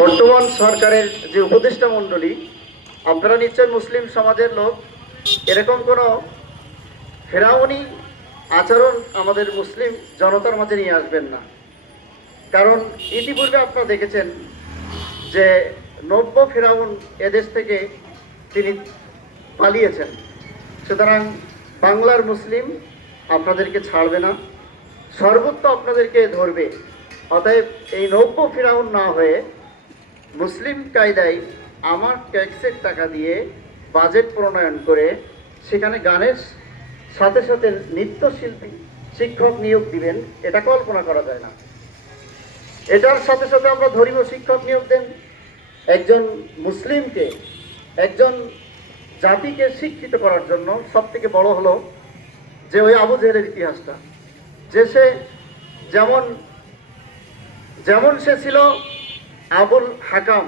বর্তমান সরকারের যে উপদেষ্টা মণ্ডলী, আপনারা নিশ্চয় মুসলিম সমাজের লোক, এরকম কোনো ফেরাউনি আচরণ আমাদের মুসলিম জনতার মাঝে নিয়ে আসবেন না। কারণ ইতিপূর্বে আপনারা দেখেছেন যে নব্য ফেরাউন এদেশ থেকে তিনি পালিয়েছেন। সুতরাং বাংলার মুসলিম আপনাদেরকে ছাড়বে না সর্বত্র আপনাদেরকে ধরবে। অতএব এই নব্য ফেরাউন না হয়ে মুসলিম কায়দায় আমার ট্যাক্সের টাকা দিয়ে বাজেট প্রণয়ন করে সেখানে গানের সাথে সাথে নৃত্যশিল্পী শিক্ষক নিয়োগ দিবেন, এটা কল্পনা করা যায় না। এটার সাথে সাথে আমরা ধর্মীয় শিক্ষক নিয়োগ দেন। একজন মুসলিমকে, একজন জাতিকে শিক্ষিত করার জন্য সব থেকে বড় হলো যে ওই আবু জেহেলের ইতিহাসটা। যে সে যেমন যেমন সে ছিল আবুল হাকাম,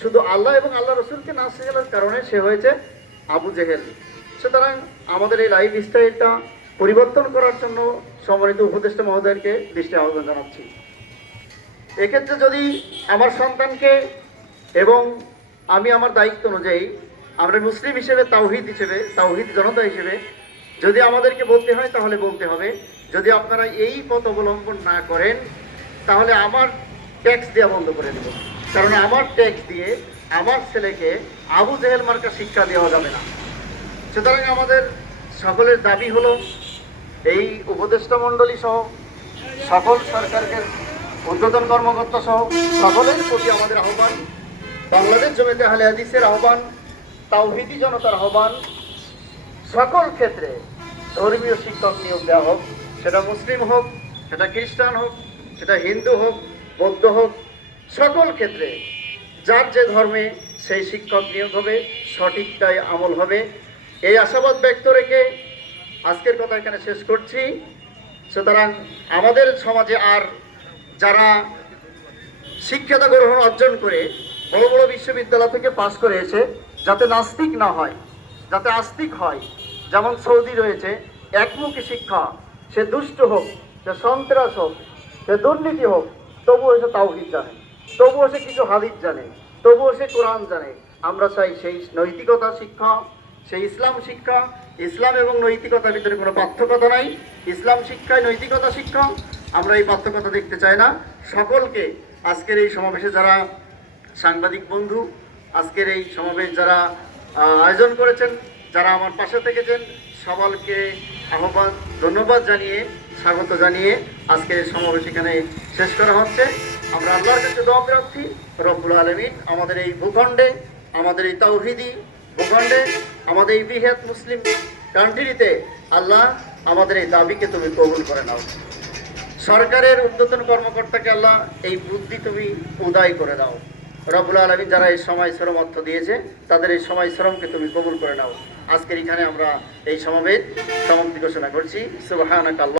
শুধু আল্লাহ এবং আল্লাহ রসুলকে না শেখানোর কারণে সে হয়েছে আবু জেহেল। সুতরাং আমাদের এই লাইফ স্টাইলটা পরিবর্তন করার জন্য সম্মানিত উপদেষ্টা মহোদয়কে দৃষ্টি আহ্বান জানাচ্ছি। এক্ষেত্রে যদি আমার সন্তানকে এবং আমি আমার দায়িত্ব অনুযায়ী আমরা মুসলিম হিসেবে, তাওহিদ হিসেবে, তাওহিদ জনতা হিসেবে যদি আমাদেরকে বলতে হয় তাহলে বলতে হবে, যদি আপনারা এই পথ অবলম্বন না করেন তাহলে আমার ট্যাক্স দেওয়া বন্ধ করে দেব। কারণ আমার ট্যাক্স দিয়ে আমার ছেলেকে আবু জেহেল মার্কা শিক্ষা দেওয়া যাবে না। সুতরাং আমাদের সকলের দাবি হলো, এই উপদেষ্টা মণ্ডলী সহ, সকল সরকারকে উদ্বোধন কর্মকর্তা সহ, সকলের প্রতি আমাদের আহ্বান, বাংলাদেশ জমিতে আহলে হাদিসের আহ্বান, তাওহিদি জনতার আহ্বান, সকল ক্ষেত্রে ধর্মীয় শিক্ষক নিয়োগ দেওয়া হোক, সেটা মুসলিম হোক, সেটা খ্রিস্টান হোক, সেটা হিন্দু হোক বৌদ্ধ হোক, সকল ক্ষেত্রে যার যে ধর্মে সেই শিক্ষক নিয়োগ হবে সঠিকটাই আমল হবে। এই আশাবাদ ব্যক্ত রেখে আজকের কথা এখানে শেষ করছি। সুতরাং আমাদের সমাজে আর যারা শিক্ষাতা গ্রহণ অর্জন করে বড় বড় বিশ্ববিদ্যালয় থেকে পাশ করে এসে যাতে নাস্তিক না হয়, যাতে আস্তিক হয়, যেমন সৌদি রয়েছে, একমুখী শিক্ষা, সে দুষ্ট হোক, সে সন্ত্রাস হোক, সে দুর্নীতি হোক তবুও সে তাওহিদ জানে, তবুও সে কিছু হাদিস জানে, তবুও সে কোরআন জানে। আমরা চাই সেই নৈতিকতা শিক্ষা, সেই ইসলাম শিক্ষা, ইসলাম এবং নৈতিকতার ভিতরে কোনো পার্থক্যতা নাই। ইসলাম শিক্ষায় নৈতিকতা শিক্ষা, আমরা এই পার্থক্যতা দেখতে চাই না। সকলকে আজকের এই সমাবেশে যারা সাংবাদিক বন্ধু, আজকের এই সমাবেশ যারা আয়োজন করেছেন, যারা আমার পাশে থেকেছেন সকলকে আহ্বান, ধন্যবাদ জানিয়ে স্বাগত জানিয়ে আজকের সমাবেশ এখানে শেষ করা হচ্ছে। আমরা আল্লাহর কাছে দোয়া প্রার্থী রব্বুল আলমিন আমাদের এই ভূখণ্ডে, আমাদের এই তৌহিদি ভূখণ্ডে, আমাদের এই বৃহৎ মুসলিম কান্ট্রিতে আল্লাহ আমাদের এই দাবিকে তুমি কবুল করে নাও। সরকারের উদ্বোধন কর্মকর্তাকে আল্লাহ এই বুদ্ধি তুমি উদয় করে দাও। রবুল আলমী যারা এই সময় শ্রম অর্থ দিয়েছে, তাদের এই সময় শ্রমকে তুমি কবুল করে নাও। আজকের এখানে আমরা এই সমাবেশ সমাপ্তি ঘোষণা করছি। সুবাহ